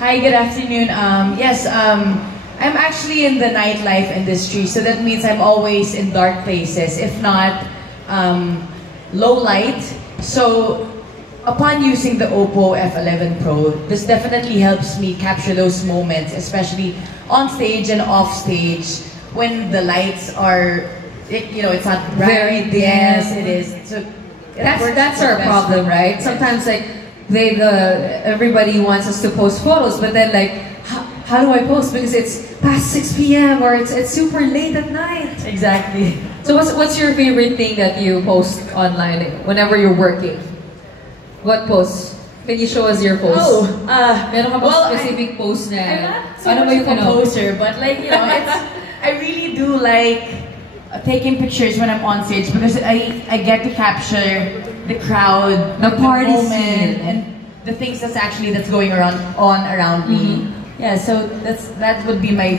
Hi, good afternoon. Yes, I'm actually in the nightlife industry, so that means I'm always in dark places, if not low light. So upon using the OPPO F11 Pro, this definitely helps me capture those moments, especially on stage and off stage when the lights are, it's not bright. Very dim. Yes, it is. So That's our problem, right? Sometimes like everybody wants us to post photos, but then like how do I post because it's past 6 p.m. or it's super late at night. Exactly. So what's your favorite thing that you post online whenever you're working? What post? Can you show us your post? Meron ka ba specific post na? I'm not so much of a poster, but like it's I really do like taking pictures when I'm on stage because I get to capture the crowd, the party moment, and the things that's going around me. Yeah, so that would be my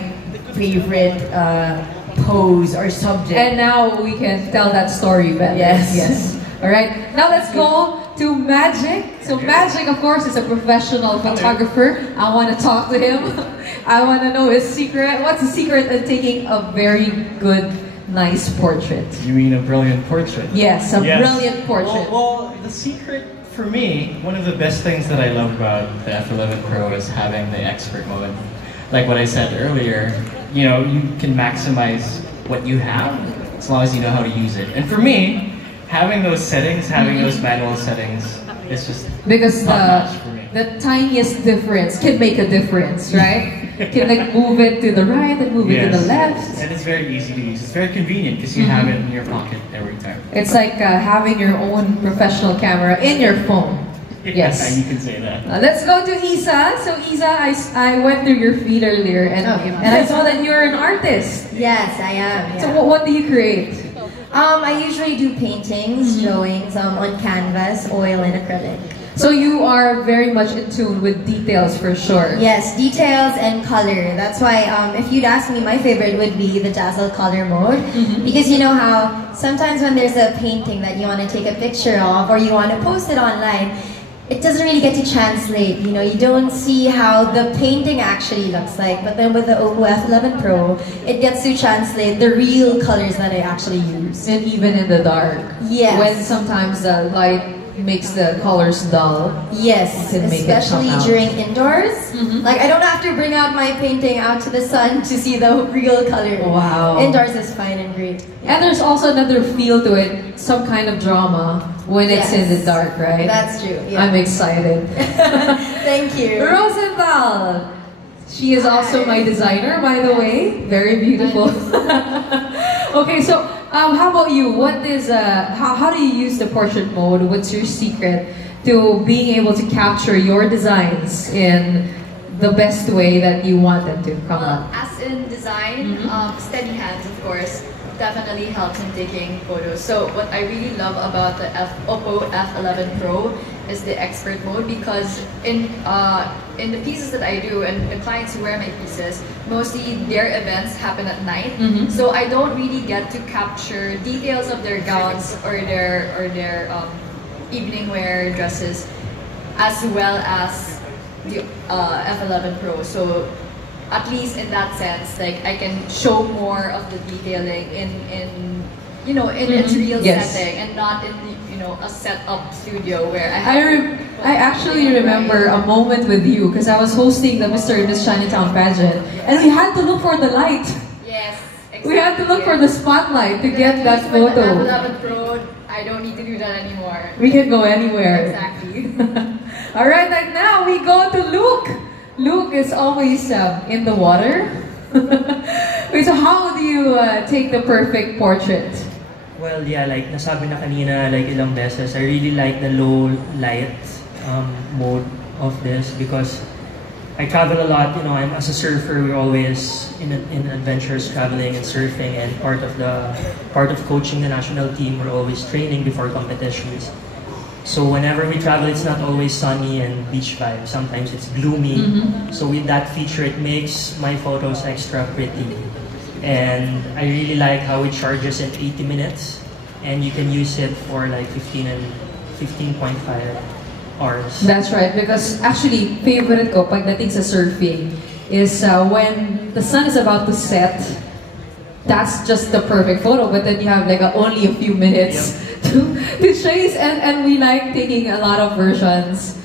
favorite pose or subject. And now we can tell that story better. Yes. All right. Now let's go to Magic. So Magic, of course, is a professional photographer. I want to talk to him. I want to know his secret. What's the secret of taking a very good, nice portrait? You mean a brilliant portrait? Yes, a brilliant portrait. Well, the secret for me, one of the best things that I love about the F11 Pro is having the expert mode. Like what I said earlier, you can maximize what you have as long as you know how to use it. And for me, having those settings, those manual settings, it's just because top-notch for me. The tiniest difference can make a difference, right? Can like move it to the right and move it to the left. And it's very easy to use. It's very convenient because you have it in your pocket every time. It's like having your own professional camera in your phone. Yes. You can say that. Let's go to Isa. So Isa, I went through your feed earlier and I saw that you're an artist. Yes, I am. Yeah. So what do you create? I usually do paintings, drawings on canvas, oil, and acrylic. So you are very much in tune with details for sure. Yes, details and color. That's why if you'd ask me, my favorite would be the dazzle color mode. Because you know how sometimes when there's a painting that you want to take a picture of or you want to post it online, it doesn't really get to translate. You don't see how the painting actually looks like. But then with the OPPO F11 Pro, it gets to translate the real colors that I actually use. And even in the dark. Yes. When sometimes the light makes the colors dull. Yes, especially during indoors. Like I don't have to bring out my painting out to the sun to see the real color. Wow. Indoors is fine and great. And there's also another feel to it, some kind of drama when it's in the dark, right? That's true. Yeah. I'm excited. Thank you. Rosenthal. She is also my designer, by the way. Very beautiful. Okay, so how about you? What is how do you use the portrait mode? What's your secret to being able to capture your designs in the best way that you want them to come out? As in design, steady hands, of course, definitely helps in taking photos. So what I really love about the OPPO F11 Pro is the expert mode, because in the pieces that I do and the clients who wear my pieces, mostly their events happen at night. So I don't really get to capture details of their gowns or their evening wear dresses as well as the F11 Pro. So at least in that sense, like I can show more of the detailing in its real setting and not in a set-up studio where I actually remember a moment with you because I was hosting the Mr. and Miss Chinatown pageant and we had to look for the light. Yes, exactly. We had to look for the spotlight to get that photo. With the F11 Pro, I don't need to do that anymore. We can go anywhere. Exactly. All right, like now we go to Luke. Luke is always in the water. Wait, so how do you take the perfect portrait? Well, yeah, like nasabi na kanina, like ilang beses, I really like the low light mode of this because I travel a lot. I'm as a surfer. We're always in adventures, traveling and surfing, and part of coaching the national team, we're always training before competitions. So whenever we travel, it's not always sunny and beach vibe. Sometimes it's gloomy. So with that feature, it makes my photos extra pretty. And I really like how it charges in 80 minutes, and you can use it for like 15 and 15.5 ours. That's right, because actually, favorite ko pagdating sa surfing is when the sun is about to set, that's just the perfect photo, but then you have like only a few minutes to chase, and we like taking a lot of versions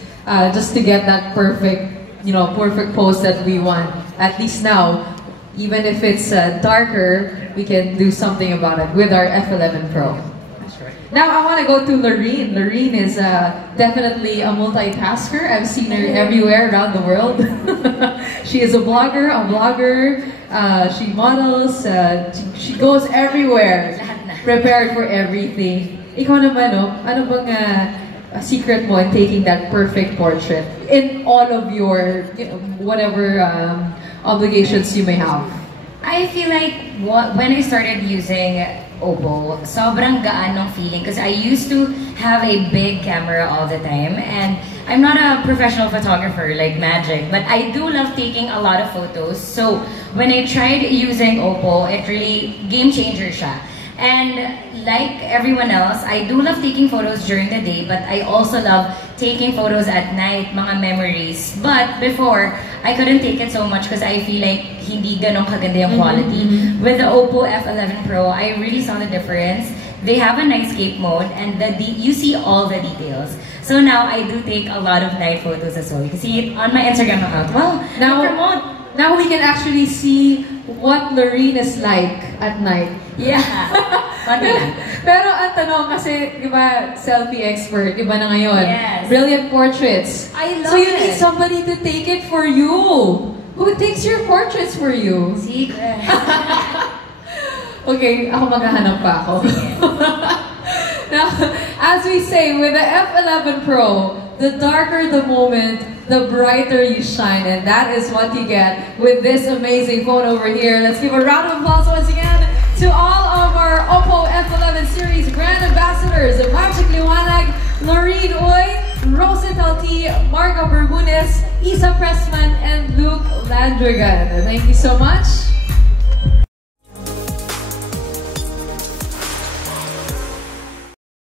just to get that perfect, perfect pose that we want. At least now, even if it's darker, we can do something about it with our F11 Pro. Now I want to go to Lorene. Lorene is definitely a multitasker. I've seen her everywhere around the world. She is a blogger, she models, she goes everywhere, prepared for everything. Ikaw naman, ano bang secret mo in taking that perfect portrait in all of your, whatever obligations you may have? I feel like when I started using OPPO, sobrang gaan ng feeling because I used to have a big camera all the time, and I'm not a professional photographer like Magic, but I do love taking a lot of photos. So when I tried using OPPO, it really game changer siya. And like everyone else, I do love taking photos during the day, but I also love taking photos at night, mga memories. But before, I couldn't take it so much because I feel like hindi ganong kaganda yung quality. With the OPPO F11 Pro, I really saw the difference. They have a nightscape mode, and you see all the details. So now I do take a lot of night photos as well. You can see it on my Instagram account. Wow, now we can actually see what Lorene is like at night. Yeah. Pero ang tanong kasi, di ba, selfie expert, di ba na ngayon? Yes. Brilliant portraits. I love So you need somebody to take it for you. Who takes your portraits for you? Secret. Okay, ako maghahanap pa ako. Now, as we say, with the F11 Pro, the darker the moment, the brighter you shine, and that is what you get with this amazing phone over here. Let's give a round of applause once again to all of our OPPO F11 series brand ambassadors, Magic Liwanag, Lorene Uy, Rosetta T, Marga Berbunes, Isa Pressman, and Luke Landrigan. Thank you so much.